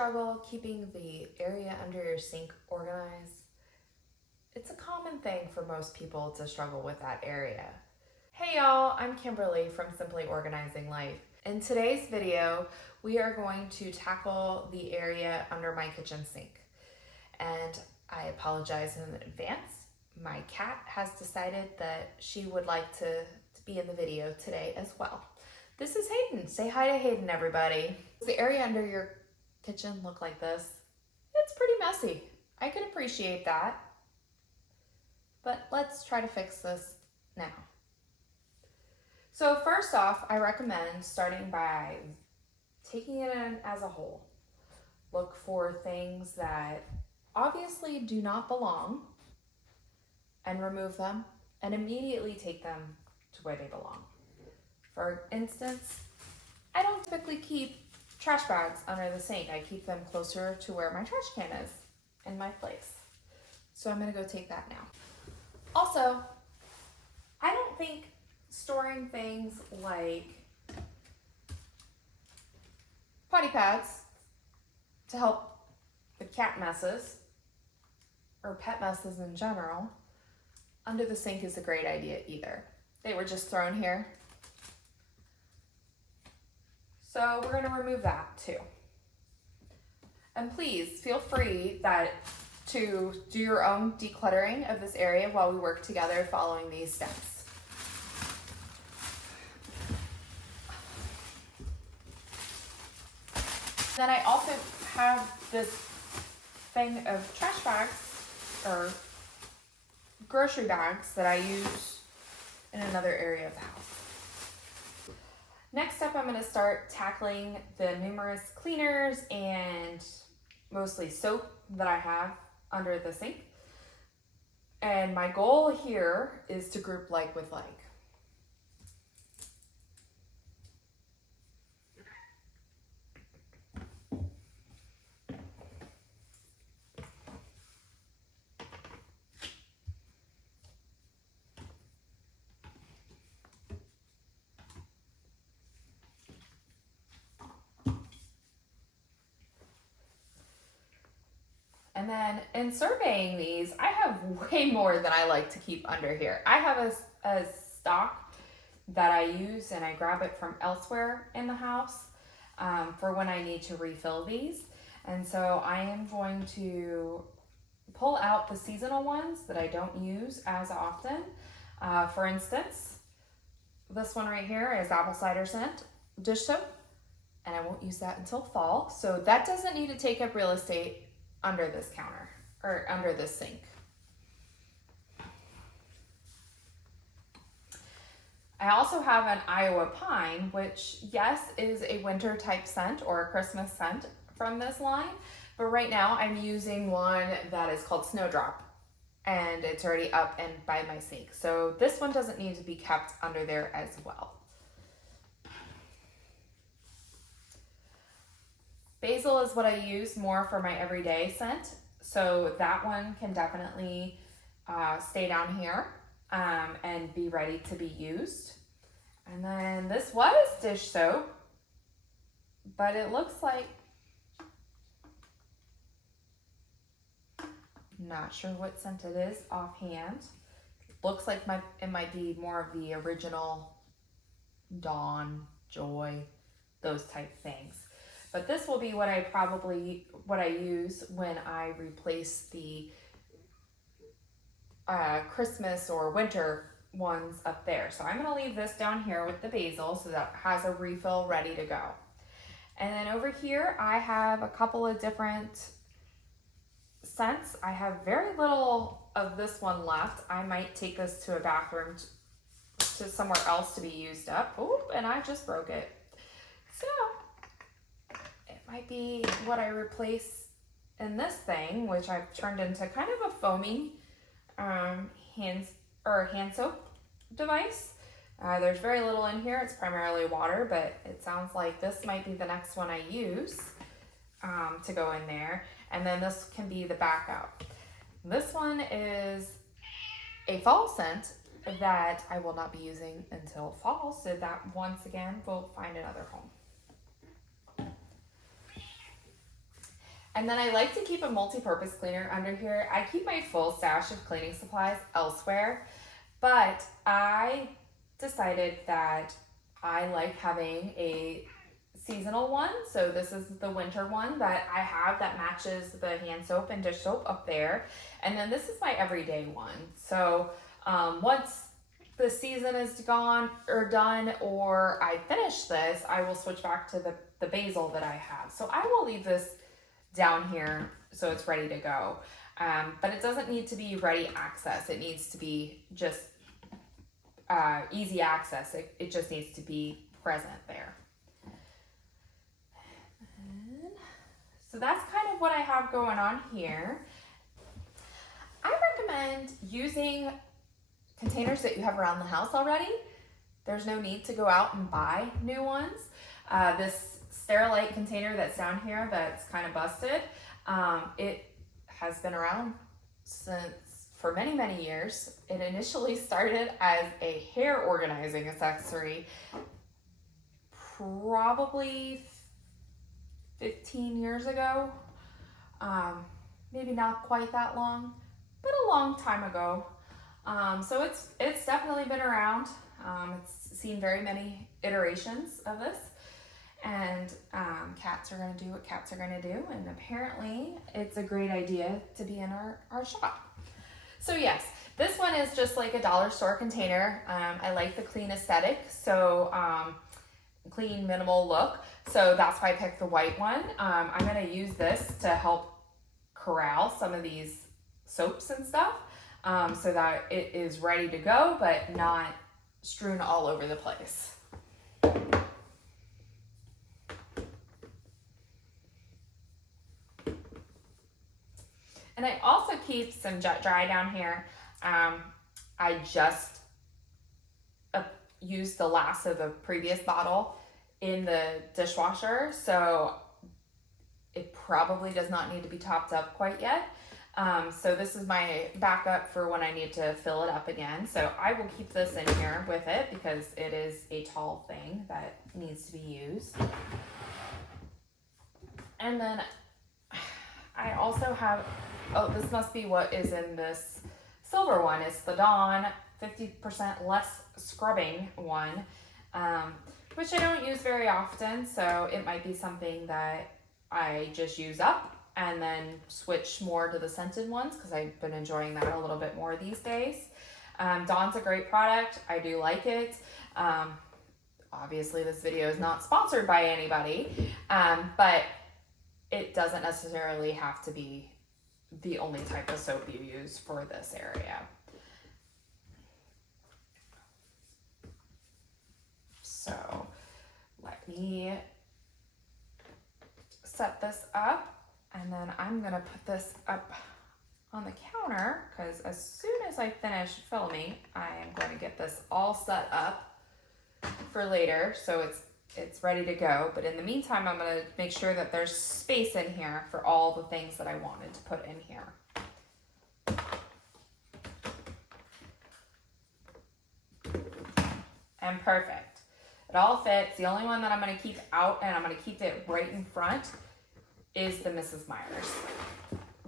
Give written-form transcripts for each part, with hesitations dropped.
struggle keeping the area under your sink organized? It's a common thing for most people to struggle with that area. Hey y'all, I'm Kimberly from Simply Organizing Life. In today's video, we are going to tackle the area under my kitchen sink. And I apologize in advance. My cat has decided that she would like to be in the video today as well. This is Hayden. Say hi to Hayden, everybody. Does the area under your kitchen look like this? It's pretty messy. I can appreciate that. But let's try to fix this now. So first off, I recommend starting by taking it in as a whole. Look for things that obviously do not belong and remove them and immediately take them to where they belong. For instance, I don't typically keep trash bags under the sink. I keep them closer to where my trash can is in my place. So I'm gonna go take that now. Also, I don't think storing things like potty pads to help with cat messes or pet messes in general under the sink is a great idea either. They were just thrown here. So we're gonna remove that too. And please feel free to do your own decluttering of this area while we work together following these steps. Then I also have this thing of trash bags or grocery bags that I use in another area of the house. Next up, I'm going to start tackling the numerous cleaners and mostly soap that I have under the sink. And my goal here is to group like with like. And then in surveying these, I have way more than I like to keep under here. I have a stock that I use and I grab it from elsewhere in the house for when I need to refill these. And so I am going to pull out the seasonal ones that I don't use as often. For instance, this one right here is apple cider scent dish soap, and I won't use that until fall. So that doesn't need to take up real estate under this counter or under this sink. I also have an Iowa pine, which yes, is a winter type scent or a Christmas scent from this line, but right now I'm using one that is called Snowdrop and it's already up and by my sink. So this one doesn't need to be kept under there as well. Basil is what I use more for my everyday scent. So that one can definitely stay down here and be ready to be used. And then this was dish soap, but it looks like, not sure what scent it is offhand. Looks like it might be more of the original Dawn, Joy, those type things. But this will be what I use when I replace the Christmas or winter ones up there. So I'm gonna leave this down here with the basil so that it has a refill ready to go. And then over here, I have a couple of different scents. I have very little of this one left. I might take this to a bathroom to somewhere else to be used up. Oh, and I just broke it. So might be what I replace in this thing, which I've turned into kind of a foamy hand soap device. There's very little in here. It's primarily water, but it sounds like this might be the next one I use to go in there. And then this can be the backup. This one is a fall scent that I will not be using until fall, so that once again will find another home. And then I like to keep a multi-purpose cleaner under here. I keep my full stash of cleaning supplies elsewhere, but I decided that I like having a seasonal one. So this is the winter one that I have that matches the hand soap and dish soap up there. And then this is my everyday one. So once the season is gone or done, or I finish this, I will switch back to the basil that I have. So I will leave this down here so it's ready to go. But it doesn't need to be ready access. It needs to be just easy access. It just needs to be present there. And so that's kind of what I have going on here. I recommend using containers that you have around the house already. There's no need to go out and buy new ones. This Sterilite container that's down here that's kind of busted, it has been around for many, many years. It initially started as a hair organizing accessory, probably 15 years ago. Maybe not quite that long, but a long time ago. So it's definitely been around. It's seen very many iterations of this, and cats are going to do what cats are going to do, and apparently it's a great idea to be in our shop. So yes, this one is just like a dollar store container. I like the clean aesthetic, so clean, minimal look. So that's why I picked the white one. I'm going to use this to help corral some of these soaps and stuff, so that it is ready to go, but not strewn all over the place. And I also keep some Jet Dry down here. I just used the last of the previous bottle in the dishwasher, so it probably does not need to be topped up quite yet. So this is my backup for when I need to fill it up again. So I will keep this in here with it because it is a tall thing that needs to be used. And then I also have, this must be what is in this silver one. It's the Dawn 50% less scrubbing one, which I don't use very often. So it might be something that I just use up and then switch more to the scented ones because I've been enjoying that a little bit more these days. Dawn's a great product. I do like it. Obviously this video is not sponsored by anybody, but it doesn't necessarily have to be the only type of soap you use for this area. So let me set this up, and then I'm gonna put this up on the counter because as soon as I finish filming, I am going to get this all set up for later so it's ready to go. But in the meantime, I'm going to make sure that there's space in here for all the things that I wanted to put in here. And perfect. It all fits. The only one that I'm going to keep out, and I'm going to keep it right in front, is the Mrs. Meyer's,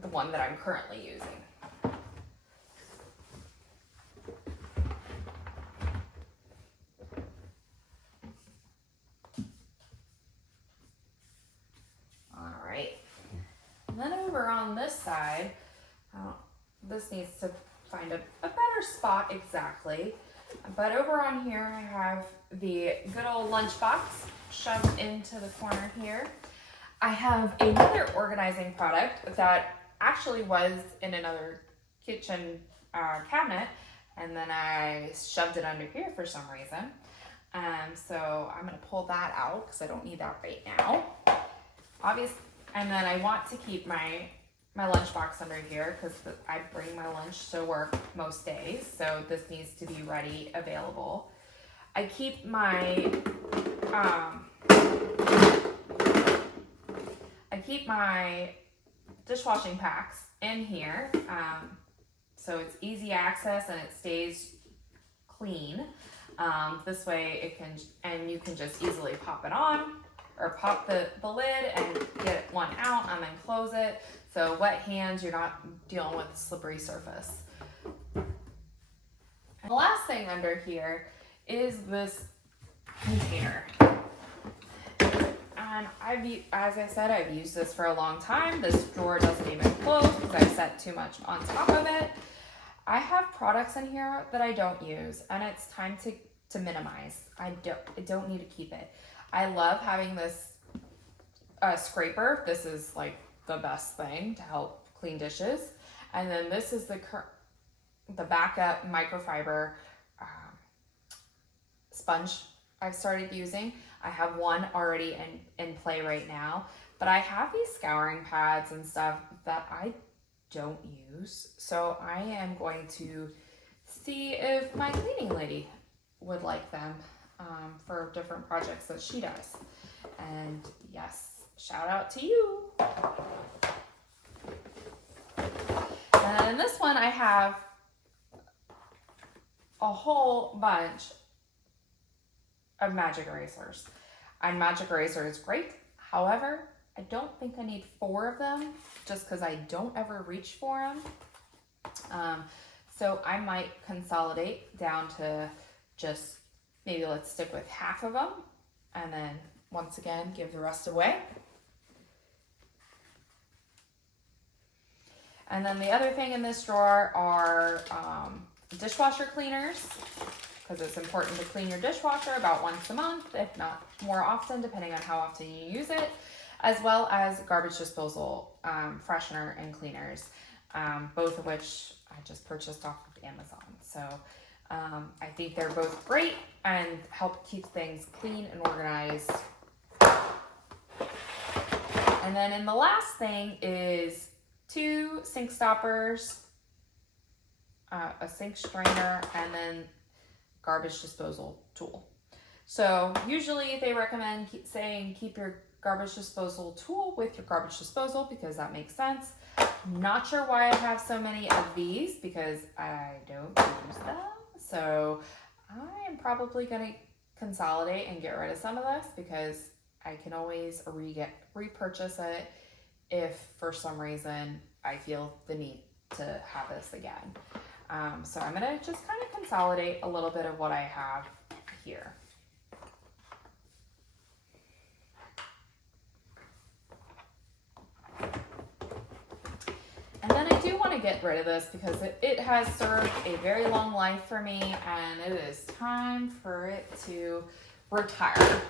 the one that I'm currently using. All right. And then over on this side, this needs to find a better spot exactly. But over on here, I have the good old lunchbox shoved into the corner here. I have another organizing product that actually was in another kitchen cabinet, and then I shoved it under here for some reason. So I'm gonna pull that out because I don't need that right now. Obviously, and then I want to keep my lunchbox under here because I bring my lunch to work most days, so this needs to be ready, available. I keep my dishwashing packs in here, so it's easy access and it stays clean. This way it can, and you can just easily pop it on or pop the lid and get one out and then close it. So wet hands, you're not dealing with a slippery surface. And the last thing under here is this container. And as I said, I've used this for a long time. This drawer doesn't even close because I've set too much on top of it. I have products in here that I don't use, and it's time to minimize. I don't need to keep it. I love having this scraper. This is like the best thing to help clean dishes. And then this is the backup microfiber sponge I've started using. I have one already in play right now, but I have these scouring pads and stuff that I don't use. So I am going to see if my cleaning lady would like them for different projects that she does. And yes, shout out to you. And in this one, I have a whole bunch of magic erasers. And magic eraser is great. However, I don't think I need 4 of them just because I don't ever reach for them. So I might consolidate down to just maybe let's stick with half of them and then once again give the rest away. And then the other thing in this drawer are dishwasher cleaners, because it's important to clean your dishwasher about once a month, if not more often, depending on how often you use it, as well as garbage disposal freshener and cleaners, both of which I just purchased off of Amazon. So I think they're both great and help keep things clean and organized. And then in the last thing is 2 sink stoppers, a sink strainer, and then garbage disposal tool. So usually they recommend saying keep your garbage disposal tool with your garbage disposal because that makes sense. Not sure why I have so many of these because I don't use them. So I am probably going to consolidate and get rid of some of this because I can always repurchase it if for some reason I feel the need to have this again. So I'm going to just kind of consolidate a little bit of what I have here. And then I do want to get rid of this because it has served a very long life for me and it is time for it to retire.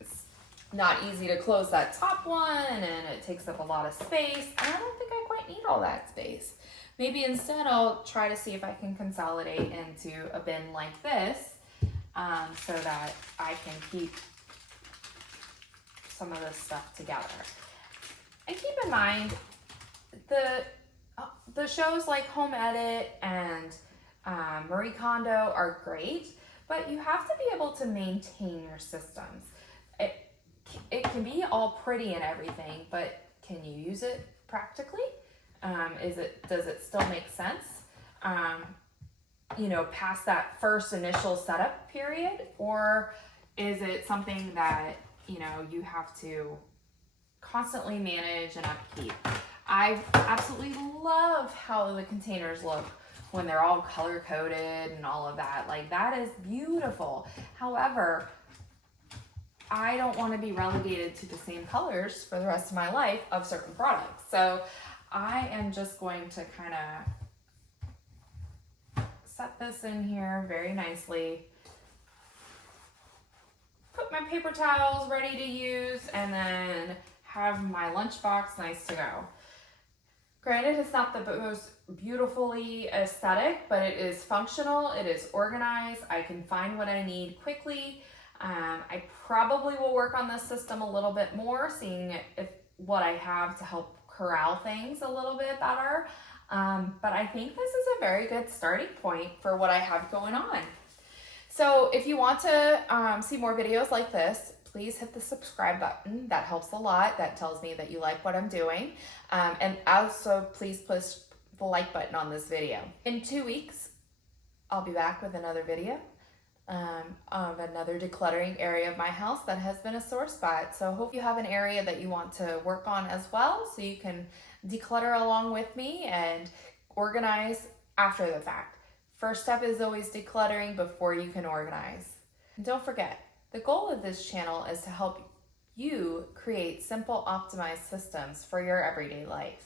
It's not easy to close that top one and it takes up a lot of space. And I don't think I quite need all that space. Maybe instead I'll try to see if I can consolidate into a bin like this so that I can keep some of this stuff together. And keep in mind, the shows like Home Edit and Marie Kondo are great, but you have to be able to maintain your systems. It can be all pretty and everything, but can you use it practically? Does it still make sense? Past that first initial setup period, or is it something that, you have to constantly manage and upkeep? I absolutely love how the containers look when they're all color coded and all of that. Like, that is beautiful. However, I don't want to be relegated to the same colors for the rest of my life of certain products. So I am just going to kind of set this in here very nicely. Put my paper towels ready to use and then have my lunchbox nice to go. Granted, it's not the most beautifully aesthetic, but it is functional, it is organized, I can find what I need quickly. I probably will work on this system a little bit more, seeing if what I have to help corral things a little bit better. But I think this is a very good starting point for what I have going on. So if you want to see more videos like this, please hit the subscribe button. That helps a lot. That tells me that you like what I'm doing. And also please push the like button on this video. In 2 weeks, I'll be back with another video. of another decluttering area of my house that has been a sore spot. So I hope you have an area that you want to work on as well, so you can declutter along with me and organize after the fact. First step is always decluttering before you can organize. And don't forget, the goal of this channel is to help you create simple, optimized systems for your everyday life.